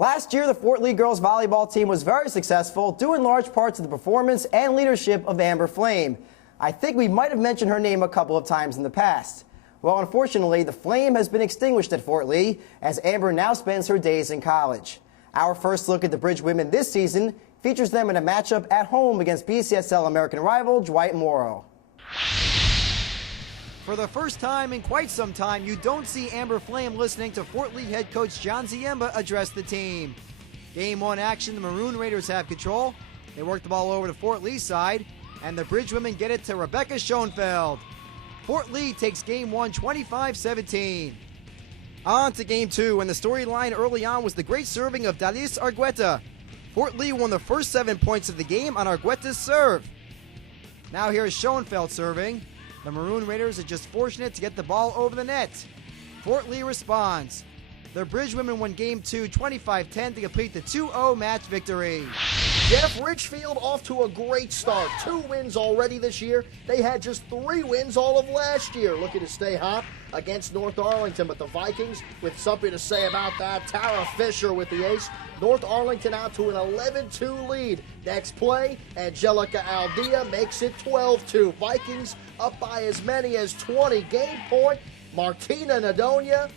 Last year, the Fort Lee girls volleyball team was very successful, due in large part to the performance and leadership of Amber Flame. I think we might have mentioned her name a couple of times in the past. Well, unfortunately, the flame has been extinguished at Fort Lee, as Amber now spends her days in college. Our first look at the Bridge women this season features them in a matchup at home against BCSL American rival Dwight Morrow. For the first time in quite some time, you don't see Amber Flame listening to Fort Lee head coach John Ziemba address the team. Game 1 action, the Maroon Raiders have control. They work the ball over to Fort Lee's side, and the Bridge women get it to Rebecca Schoenfeld. Fort Lee takes Game 1 25-17. On to Game 2, and the storyline early on was the great serving of Dalis Argueta. Fort Lee won the first 7 points of the game on Argueta's serve. Now here is Schoenfeld serving. The Maroon Raiders are just fortunate to get the ball over the net. Fort Lee responds. The Bridge women won Game 2 25-10 to complete the 2-0 match victory. Jeff, Ridgefield off to a great start. 2 wins already this year. They had just 3 wins all of last year. Looking to stay hot against North Arlington, but the Vikings with something to say about that. Tara Fisher with the ace. North Arlington out to an 11-2 lead. Next play, Angelica Aldea makes it 12-2. Vikings up by as many as 20. Game point, Martina Nadonia.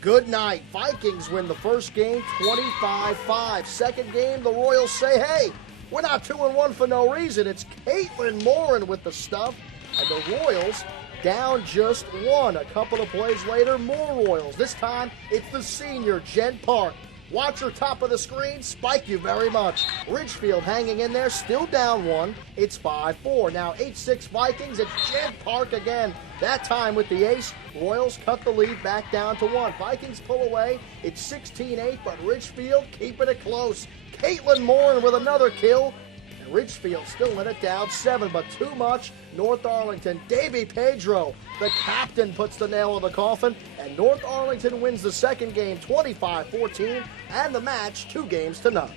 Good night. Vikings win the first game 25-5. Second game, the Royals say, hey, we're not 2-1 for no reason. It's Caitlin Morin with the stuff. And the Royals down just 1. A couple of plays later, more Royals. This time, it's the senior, Jen Park. Watch her top of the screen. Spike you very much. Ridgefield hanging in there, still down 1. It's 5-4. Now 8-6 Vikings. It's Jen Park again. That time with the ace, Royals cut the lead back down to 1. Vikings pull away. It's 16-8, but Ridgefield keeping it close. Caitlin Morin with another kill. And Ridgefield still in it down 7, but too much. North Arlington, Davy Pedro, the captain, puts the nail in the coffin, and North Arlington wins the second game 25-14, and the match 2-0.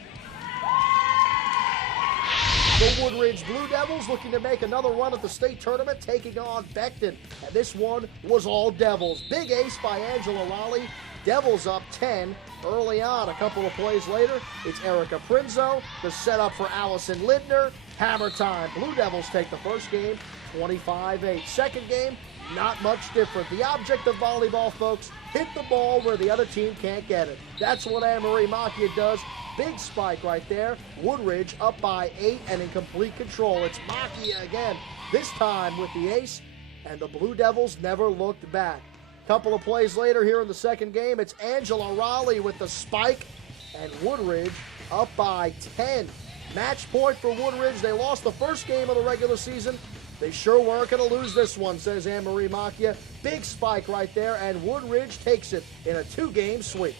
The Woodridge Blue Devils looking to make another run at the state tournament, taking on Becton, and this one was all Devils. Big ace by Angela Raleigh. Devils up 10 early on. A couple of plays later, it's Erica Prinzo. The setup for Allison Lindner. Hammer time. Blue Devils take the first game 25-8. Second game, not much different. The object of volleyball, folks, hit the ball where the other team can't get it. That's what Anne-Marie Macchia does. Big spike right there. Woodridge up by 8 and in complete control. It's Macchia again, this time with the ace, and the Blue Devils never looked back. Couple of plays later here in the second game, it's Angela Raleigh with the spike, and Woodridge up by 10. Match point for Woodridge. They lost the first game of the regular season. They sure weren't going to lose this one, says Anne-Marie Macchia. Big spike right there, and Woodridge takes it in a 2-game sweep.